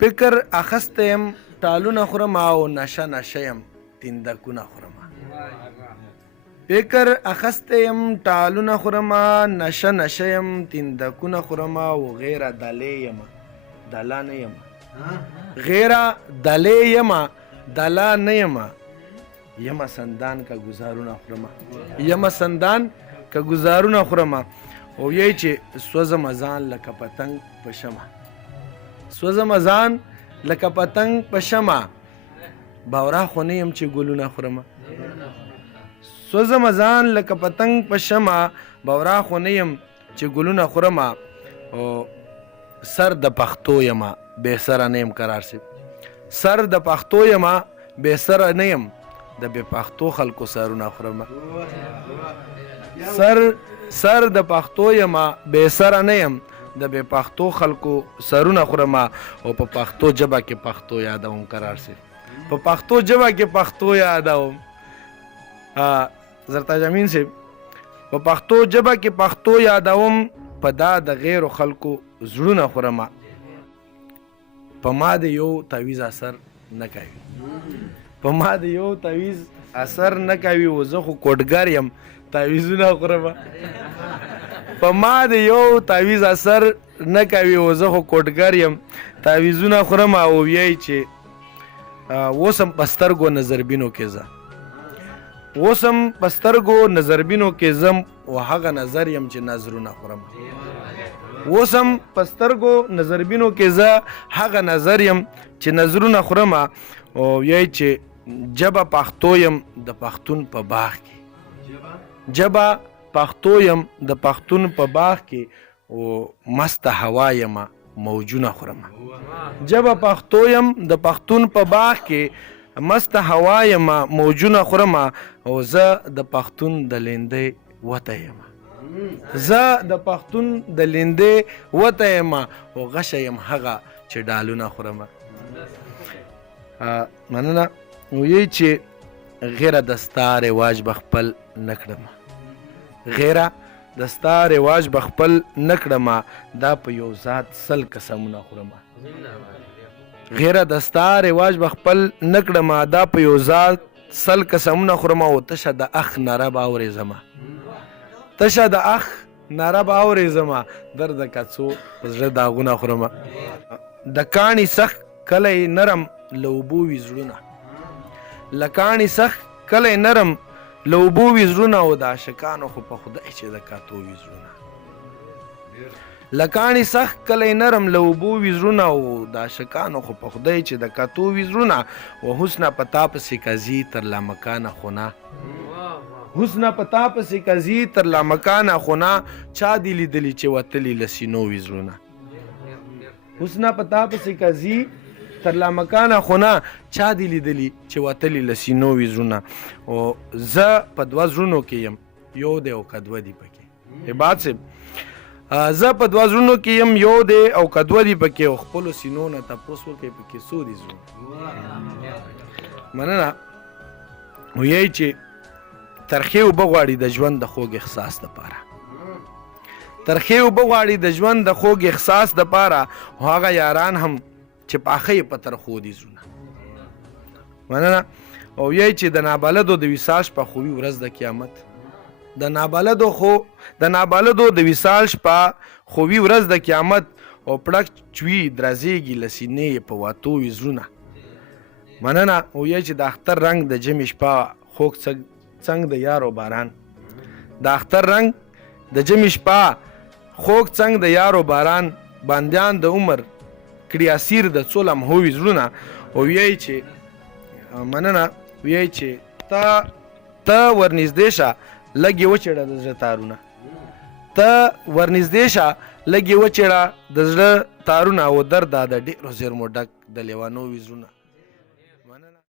فکر اخسته یم ټالونه خورم او نشه نشه یم تندکونه خورم. فکر اخسته یم ټالونه خورم نشه نشه یم تندکونه خورم و غیره دلې یم دلا نه یم غیره دلې یم دلا نه یم یم سندان که گزارونه خورم یم سندان که گزارونه خورم او یی چې سوزم ځان لکه پتنګ په شمع سوزم ځان لکه پتنګ په شمع باورا خو نه یم چې ګلونه خورم سوزم ځان لکه پتنګ په شمع باورا خو نه یم چې ګلونه خورم او سر د پښتو یم بې سره نه یم قرار صاحب سر د پښتو یم بې سره نه یم د بې پښتو خلکو سرونه خورم سر د پښتو یم بې سره نه یم د بې پښتو خلکو سرونه خورم او په پښتو ژبه کې پښتو یادوم قرار صاحب په پښتو ژبه کې پښتو یادوم زرتاج امین صاحب په پښتو ژبه کې پښتو یادوم په دا د غیرو خلکو زړونه خورم په ما د یو تعویز اثر نه کوي په ما د یو تعویز اثر نه کوي و زه خو کوډګر یم تعویزونه خورم په ما د یو تعویز اثر نه کوي و زه خو کوډګر یم تعویزونه خورم او ویایي چې اوسم په سترګو نظربینو کې زه اوسم په سترګو نظربینو کې زم و هغه نظر یم چې نظرونه خورم اوسم په سترګو نظربینو کې زه هغه نظر یم چې نظرونه خورم او ویایي چې ژبه پښتو یم د پښتون په باغ کې ژبه پښتو یم د پښتون په باغ کې او مست هوا یم موجونه خورم ژبه پښتو یم د پښتون په باغ کې مست هوا یم موجونه خورم او زه د پښتون د لیندې وته یم زه د پښتون د لیندې وته یم او غشه یم هغه چې ډالونه خورم مننه ویایي چې غیره د ستا رواج به خپل نه کړم غیره د ستا رواج به خپل نه کړم دا په یو ذات سل قسمونه خورم غیره د ستا رواج به خپل نه کړم دا په یو ذات سل قسمونه خورم او تشه د اخ نره به اورېزمه تشه د اخ نره به اورېزمه درد کڅو په زړه داغونه خورم د کاڼي سخت کلی نرم له اوبو وي زړونه له کاڼي سخت کلی نرم له اوبو وي زړونه او د عاشقانو خو په خدای چې د کاتو وي زړونه له کاڼي سخت کلی نرم له اوبو وي زړونه او د عاشقانو خو په خدای چې د کاتو وي زړونه و حسنه په تا پسې کځي تر لامکانه خونه حسنه په تا پسې کځي تر لامکانه خونه چا دې لیدلي چې وتلي له سینو وي زړونه حسنه په تا پسې کځي تر لامکانه خونه چا دې لیدلي چې وتلي له سینو وي زړونه او زه په دوه زړونو کې یم یو دی او که دوه دي پکې عباد صاحب زه په دوه زړونو کې یم یو دی او که دوه دي پکې او خپلو سینو نه تپوس وکړئ پکې څو دي زړونه مننه ویایي چې ترخې اوبه غواړي د ژوند د خوږ احساس دپاره ترخې اوبه غواړي د ژوند د خوږ احساس دپاره او هغه یاران هم چې پاخه یې په ترخو دي زړونه مننه او ویایي چې د نابلدو د وصال شپه خووي ورځ د قیامت د نابلدو د وصال شپه خووي ورځ د قیامت او پړک چوي درزیږي له سینې یې په واتو وي زړونه مننه او ویایي چې د اختر رنګ د جمعې شپه خوږ څنګ د یارو باران د اختر رنګ د جمعې شپه خوږ څنګ د یارو باران باندیان د عمر کړي اسیر د څو لمحو وي زړونه او ویایي چې مننه ویایي چې ته ورنږدې شه لږ یې وچېړه د زړه تارونه ته ورنږدې شه لږ یې وچېړه د زړه تارونه او درده د ډېرو زیرمو ډک د لیوانو وي زړونه